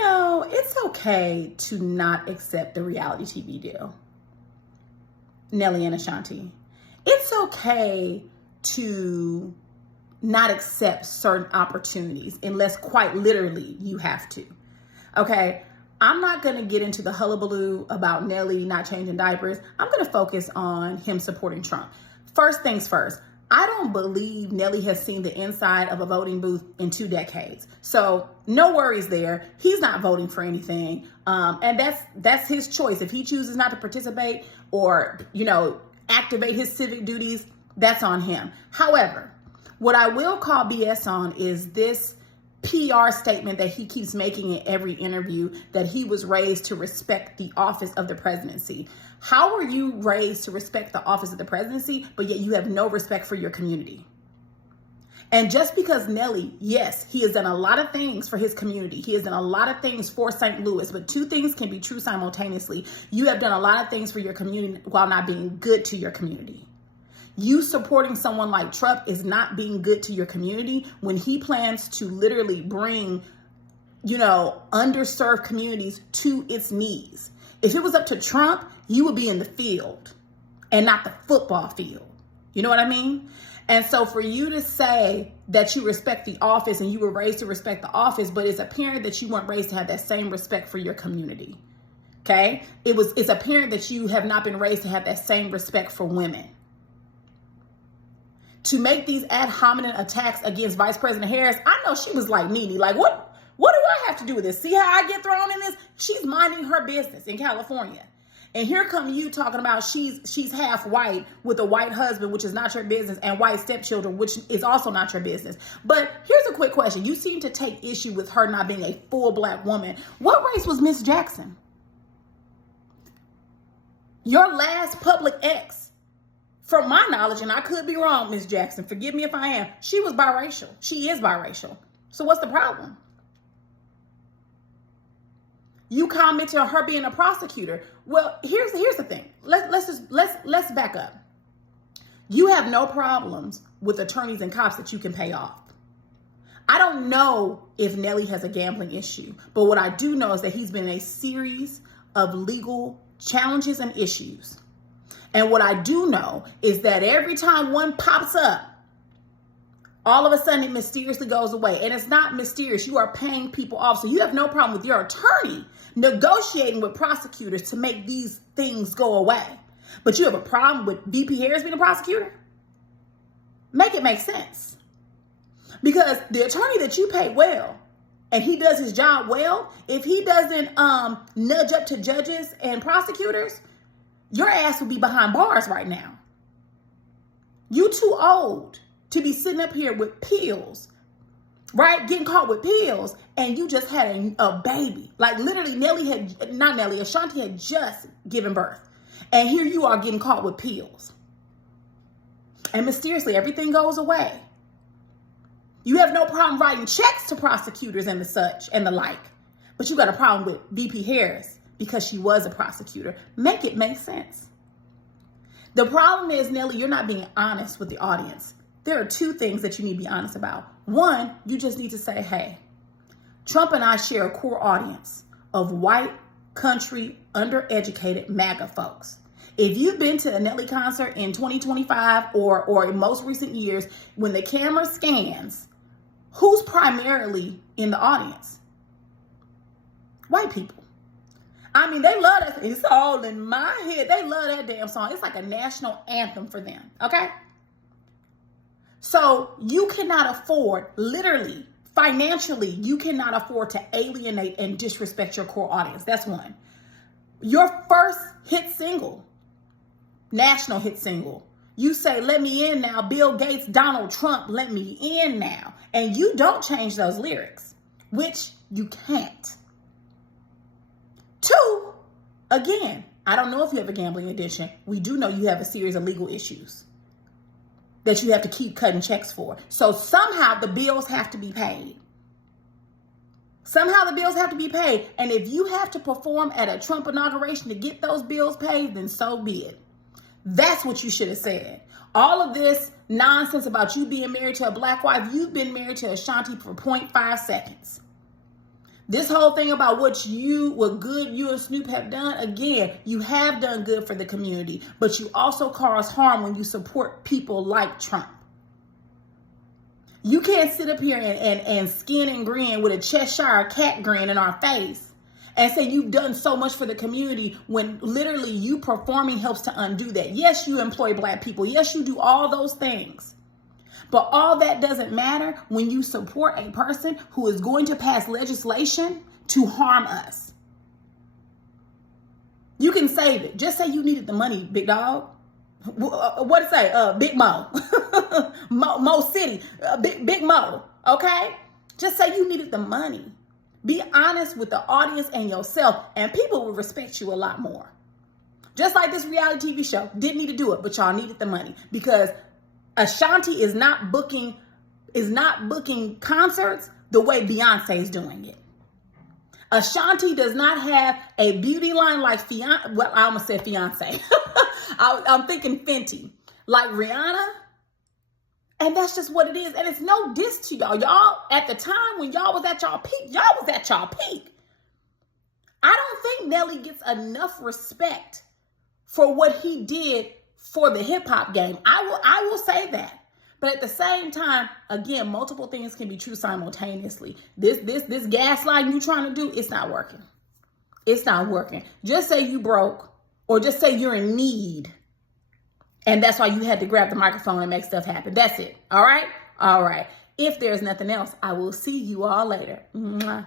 it's okay to not accept the reality TV deal. Nelly and Ashanti. It's okay to not accept certain opportunities unless quite literally you have to. Okay? I'm not going to get into the hullabaloo about Nelly not changing diapers. I'm going to focus on him supporting Trump. First things first. I don't believe Nelly has seen the inside of a voting booth in 2 decades. So no worries there. He's not voting for anything. And that's his choice. If he chooses not to participate or, activate his civic duties, that's on him. However, what I will call BS on is this PR statement that he keeps making in every interview, that he was raised to respect the office of the presidency. How are you raised to respect the office of the presidency, but yet you have no respect for your community? And just because Nelly, yes, he has done a lot of things for his community. He has done a lot of things for St. Louis, but 2 things can be true simultaneously. You have done a lot of things for your community while not being good to your community. You supporting someone like Trump is not being good to your community when he plans to literally bring, underserved communities to its knees. If it was up to Trump, you would be in the field and not the football field. You know what I mean? And so for you to say that you respect the office and you were raised to respect the office, but it's apparent that you weren't raised to have that same respect for your community. Okay? It's apparent that you have not been raised to have that same respect for women. To make these ad hominem attacks against Vice President Harris, I know she was like Nene, like, what do I have to do with this? See how I get thrown in this? She's minding her business in California. And here come you talking about she's half white with a white husband, which is not your business, and white stepchildren, which is also not your business. But here's a quick question. You seem to take issue with her not being a full Black woman. What race was Miss Jackson? Your last public ex. From my knowledge, and I could be wrong, Miss Jackson, forgive me if I am, she was biracial. She is biracial. So what's the problem? You commented on her being a prosecutor. Well, here's the thing. Let's back up. You have no problems with attorneys and cops that you can pay off. I don't know if Nelly has a gambling issue, but what I do know is that he's been in a series of legal challenges and issues. And what I do know is that every time one pops up, all of a sudden it mysteriously goes away. And it's not mysterious. You are paying people off. So you have no problem with your attorney negotiating with prosecutors to make these things go away. But you have a problem with VP Harris being a prosecutor? Make it make sense. Because the attorney that you pay well, and he does his job well, if he doesn't nudge up to judges and prosecutors, your ass would be behind bars right now. You too old to be sitting up here with pills, right? Getting caught with pills, and you just had a baby. Like literally Ashanti had just given birth. And here you are getting caught with pills. And mysteriously, everything goes away. You have no problem writing checks to prosecutors and the such and the like. But you got a problem with VP Harris because she was a prosecutor. Make it make sense. The problem is, Nelly, you're not being honest with the audience. There are 2 things that you need to be honest about. One, you just need to say, hey, Trump and I share a core audience of white, country, undereducated MAGA folks. If you've been to a Nelly concert in 2025 or in most recent years, when the camera scans, who's primarily in the audience? White people. I mean, they love that. It's all in my head. They love that damn song. It's like a national anthem for them. Okay? So you cannot afford, literally, financially, you cannot afford to alienate and disrespect your core audience. That's one. Your first hit single, national hit single, you say, let me in now. Bill Gates, Donald Trump, let me in now. And you don't change those lyrics, which you can't. 2, again, I don't know if you have a gambling addiction. We do know you have a series of legal issues that you have to keep cutting checks for. So somehow the bills have to be paid. Somehow the bills have to be paid. And if you have to perform at a Trump inauguration to get those bills paid, then so be it. That's what you should have said. All of this nonsense about you being married to a Black wife, you've been married to Ashanti for 0.5 seconds. This whole thing about what good you and Snoop have done, again, you have done good for the community, but you also cause harm when you support people like Trump. You can't sit up here and skin and grin with a Cheshire cat grin in our face and say you've done so much for the community when literally you performing helps to undo that. Yes, you employ Black people. Yes, you do all those things. But all that doesn't matter when you support a person who is going to pass legislation to harm us. You can save it. Just say you needed the money, big dog. What it say? Big Mo. Mo City. Big Mo. Okay? Just say you needed the money. Be honest with the audience and yourself, and people will respect you a lot more. Just like this reality TV show. Didn't need to do it, but y'all needed the money because Ashanti is not booking concerts the way Beyonce is doing it. Ashanti does not have a beauty line like I almost said Fiance. I'm thinking Fenty, like Rihanna. And that's just what it is. And it's no diss to y'all. Y'all, at the time when y'all was at y'all peak, y'all was at y'all peak. I don't think Nelly gets enough respect for what he did for the hip hop game. I will say that. But at the same time, again, multiple things can be true simultaneously. This gaslighting you trying to do, it's not working. It's not working. Just say you broke or just say you're in need. And that's why you had to grab the microphone and make stuff happen. That's it. All right? All right. If there's nothing else, I will see you all later. Bye.